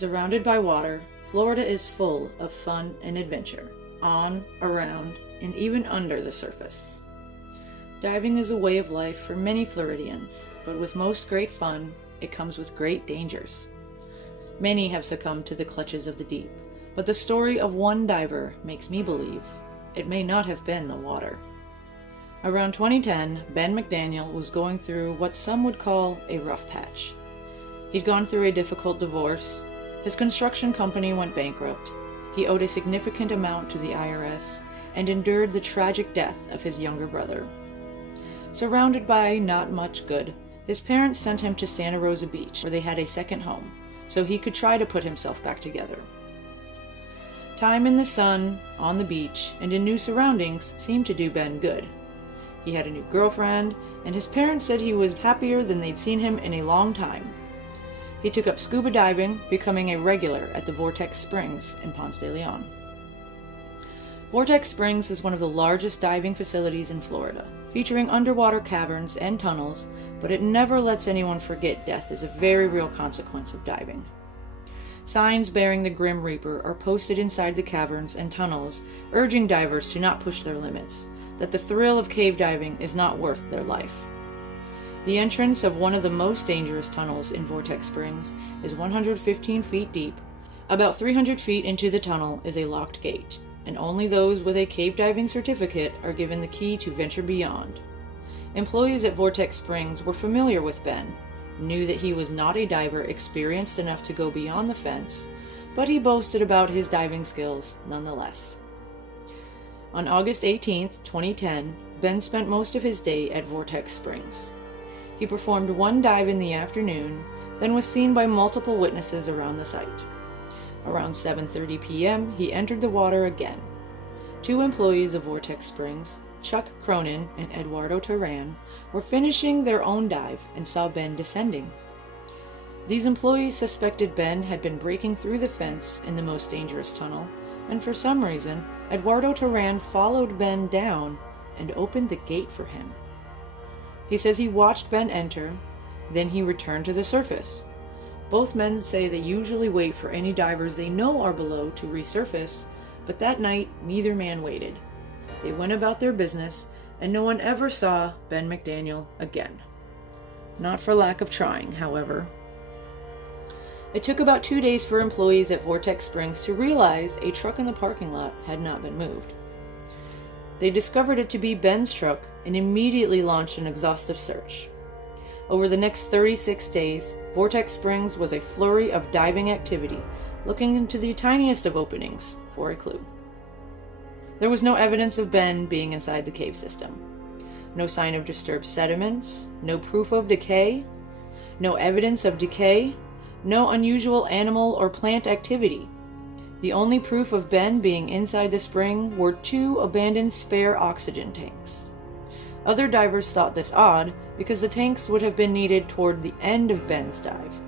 Surrounded by water, Florida is full of fun and adventure, on, around, and even under the surface. Diving is a way of life for many Floridians, but with most great fun, it comes with great dangers. Many have succumbed to the clutches of the deep, but the story of one diver makes me believe it may not have been the water. Around 2010, Ben McDaniel was going through what some would call a rough patch. He'd gone through a difficult divorce, his construction company went bankrupt, he owed a significant amount to the IRS, and endured the tragic death of his younger brother. Surrounded by not much good, his parents sent him to Santa Rosa Beach, where they had a second home, so he could try to put himself back together. Time in the sun, on the beach, and in new surroundings seemed to do Ben good. He had a new girlfriend, and his parents said he was happier than they'd seen him in a long time. He took up scuba diving, becoming a regular at the Vortex Springs in Ponce de Leon. Vortex Springs is one of the largest diving facilities in Florida, featuring underwater caverns and tunnels, but it never lets anyone forget death is a very real consequence of diving. Signs bearing the Grim Reaper are posted inside the caverns and tunnels, urging divers to not push their limits, that the thrill of cave diving is not worth their life. The entrance of one of the most dangerous tunnels in Vortex Springs is 115 feet deep. About 300 feet into the tunnel is a locked gate, and only those with a cave diving certificate are given the key to venture beyond. Employees at Vortex Springs were familiar with Ben, knew that he was not a diver experienced enough to go beyond the fence, but he boasted about his diving skills nonetheless. On August 18, 2010, Ben spent most of his day at Vortex Springs. He performed one dive in the afternoon, then was seen by multiple witnesses around the site. Around 7:30 p.m., he entered the water again. Two employees of Vortex Springs, Chuck Cronin and Eduardo Terran, were finishing their own dive and saw Ben descending. These employees suspected Ben had been breaking through the fence in the most dangerous tunnel, and for some reason, Eduardo Terran followed Ben down and opened the gate for him. He says he watched Ben enter, then he returned to the surface. Both men say they usually wait for any divers they know are below to resurface, but that night neither man waited. They went about their business, and no one ever saw Ben McDaniel again. Not for lack of trying, however. It took about 2 days for employees at Vortex Springs to realize a truck in the parking lot had not been moved. They discovered it to be Ben's truck and immediately launched an exhaustive search. Over the next 36 days, Vortex Springs was a flurry of diving activity, looking into the tiniest of openings for a clue. There was no evidence of Ben being inside the cave system. No sign of disturbed sediments, no proof of decay, no evidence of decay, no unusual animal or plant activity. The only proof of Ben being inside the spring were 2 abandoned spare oxygen tanks. Other divers thought this odd because the tanks would have been needed toward the end of Ben's dive.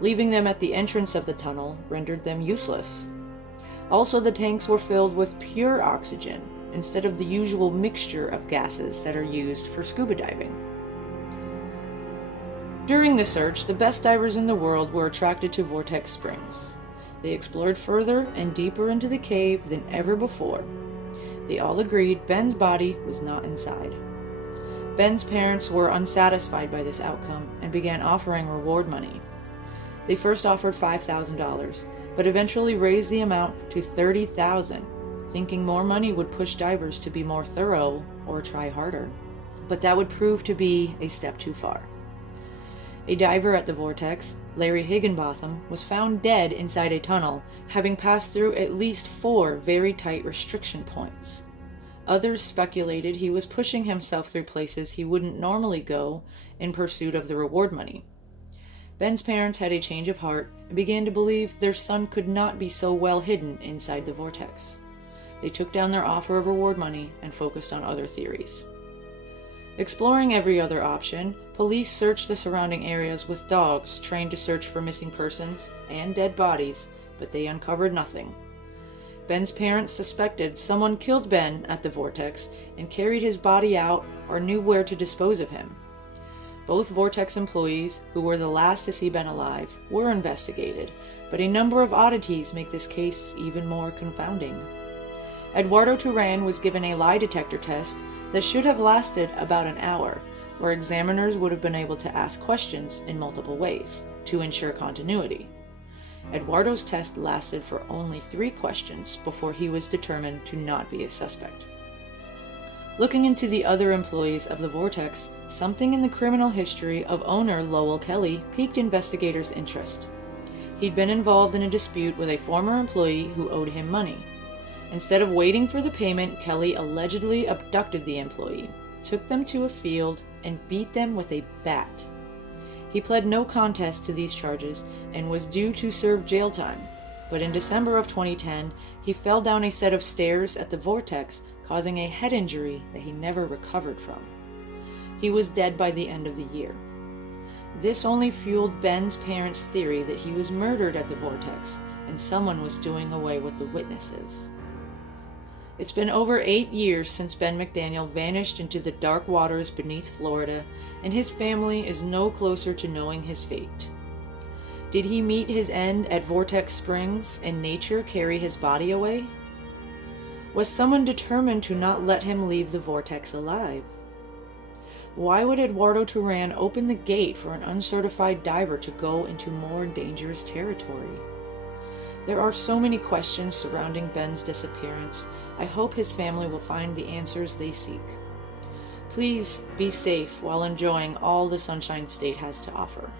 Leaving them at the entrance of the tunnel rendered them useless. Also, the tanks were filled with pure oxygen instead of the usual mixture of gases that are used for scuba diving. During the search, the best divers in the world were attracted to Vortex Springs. They explored further and deeper into the cave than ever before. They all agreed Ben's body was not inside. Ben's parents were unsatisfied by this outcome and began offering reward money. They first offered $5,000, but eventually raised the amount to $30,000, thinking more money would push divers to be more thorough or try harder. But that would prove to be a step too far. A diver at the Vortex, Larry Higginbotham, was found dead inside a tunnel, having passed through at least 4 very tight restriction points. Others speculated he was pushing himself through places he wouldn't normally go in pursuit of the reward money. Ben's parents had a change of heart and began to believe their son could not be so well hidden inside the Vortex. They took down their offer of reward money and focused on other theories. Exploring every other option, police searched the surrounding areas with dogs trained to search for missing persons and dead bodies, but they uncovered nothing. Ben's parents suspected someone killed Ben at the Vortex and carried his body out or knew where to dispose of him. Both Vortex employees, who were the last to see Ben alive, were investigated, but a number of oddities make this case even more confounding. Eduardo Turan was given a lie detector test that should have lasted about an hour, where examiners would have been able to ask questions in multiple ways to ensure continuity. Eduardo's test lasted for only 3 questions before he was determined to not be a suspect. Looking into the other employees of the Vortex, something in the criminal history of owner Lowell Kelly piqued investigators' interest. He'd been involved in a dispute with a former employee who owed him money. Instead of waiting for the payment, Kelly allegedly abducted the employee, took them to a field, and beat them with a bat. He pled no contest to these charges and was due to serve jail time, but in December of 2010, he fell down a set of stairs at the Vortex, causing a head injury that he never recovered from. He was dead by the end of the year. This only fueled Ben's parents' theory that he was murdered at the Vortex and someone was doing away with the witnesses. It's been over 8 years since Ben McDaniel vanished into the dark waters beneath Florida, and his family is no closer to knowing his fate. Did he meet his end at Vortex Springs and nature carry his body away? Was someone determined to not let him leave the Vortex alive? Why would Eduardo Turan open the gate for an uncertified diver to go into more dangerous territory? There are so many questions surrounding Ben's disappearance. I hope his family will find the answers they seek. Please be safe while enjoying all the Sunshine State has to offer.